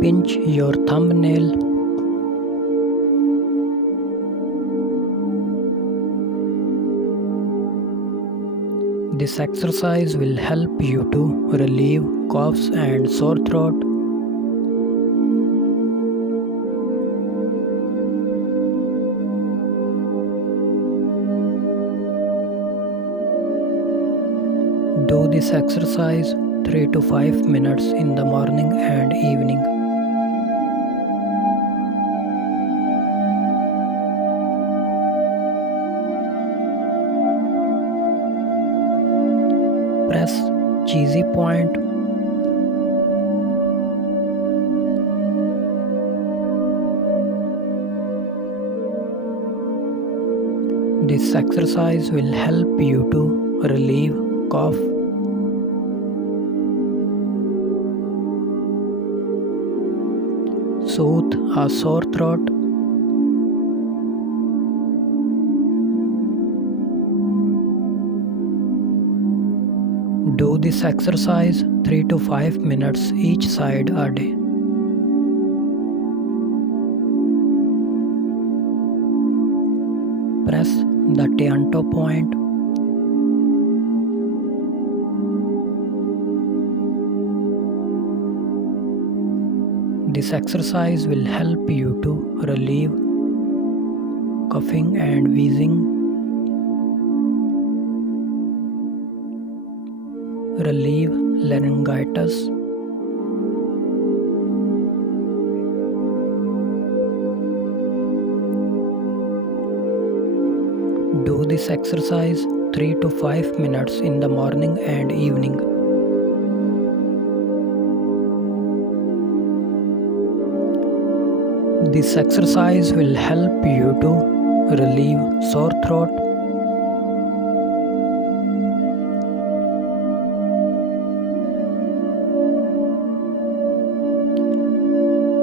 Pinch your thumbnail. This exercise will help you to relieve coughs and sore throat. Do this exercise 3 to 5 minutes in the morning and evening. Press cheesy point. This exercise will help you to relieve cough. Soothe a sore throat. Do this exercise 3 to 5 minutes each side a day. Press the Tiantu point. This exercise will help you to relieve coughing and wheezing, relieve laryngitis, do this exercise 3 to 5 minutes in the morning and evening. This exercise will help you to relieve sore throat.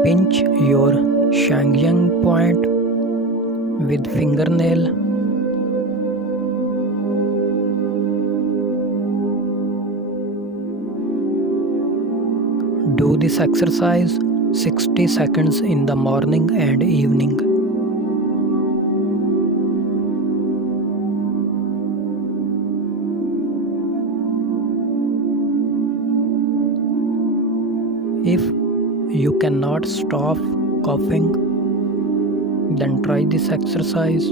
Pinch your Shangyang point with fingernail. Do this exercise 60 seconds in the morning and evening. If you cannot stop coughing, then try this exercise.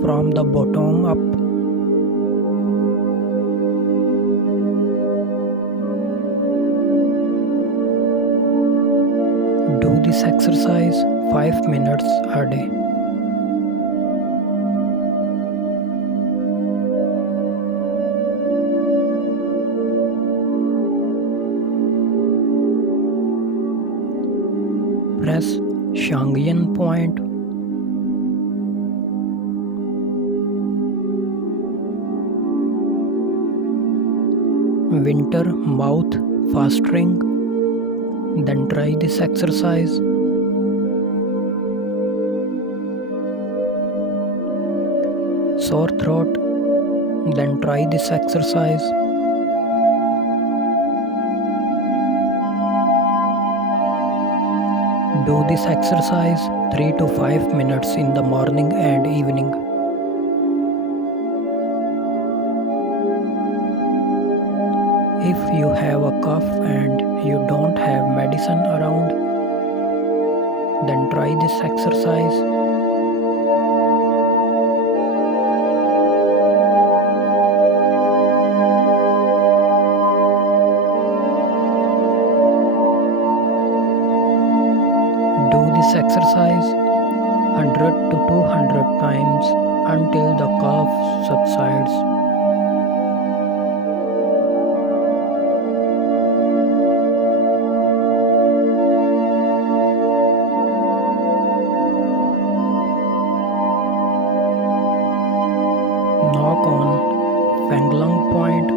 From the bottom up. Do this exercise 5 minutes a day. Press Shangyang point. Winter mouth festering. Then try this exercise. Sore throat. Then try this exercise. Do this exercise 3 to 5 minutes in the morning and evening. If you have a cough and you don't have medicine around, then try this exercise. Do this exercise 100 to 200 times until the cough subsides. Knock on Phlegm point.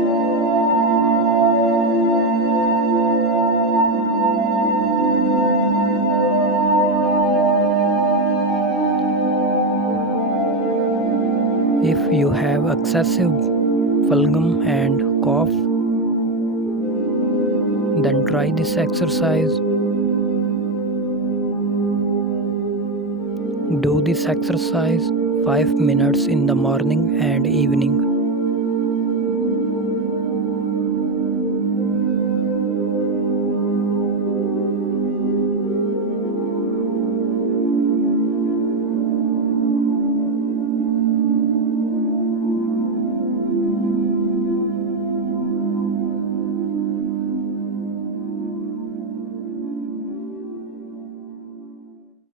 If you have excessive phlegm and cough, then try this exercise. Do this exercise 5 minutes in the morning and evening.